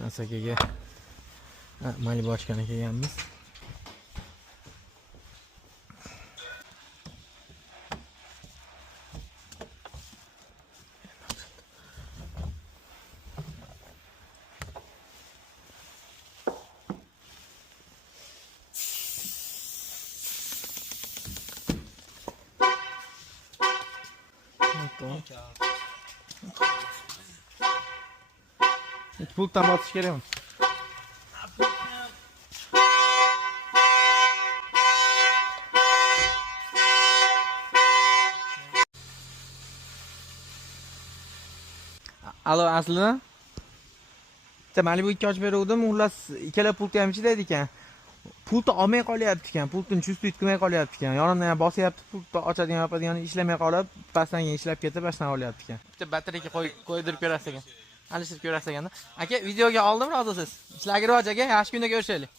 Asakaga Malibu ochgani kelganmiz. Pultdan bosish kerakmi? Alo, aslida Malibu 2 ochib beruvdim, xullas ikkala pult ham ichida ekan. Pultni olmay qolyapti ekan, pultni chusti yutmay qolyapti ekan. Yonimdan ham bosyapti, pultni ochadigan yopadigan ishlamay qolib, pastdan keyin ishlab ketib, boshdan olyapti ekan. Bitta batareyaga qo'ydirib ko'rasiz ekan. Alishtirib ko'rasiz ekanda. Aka, videoga oldim, rozisiz. Ishlarga rivoj aka, yaxshi kunda ko'rishaylik.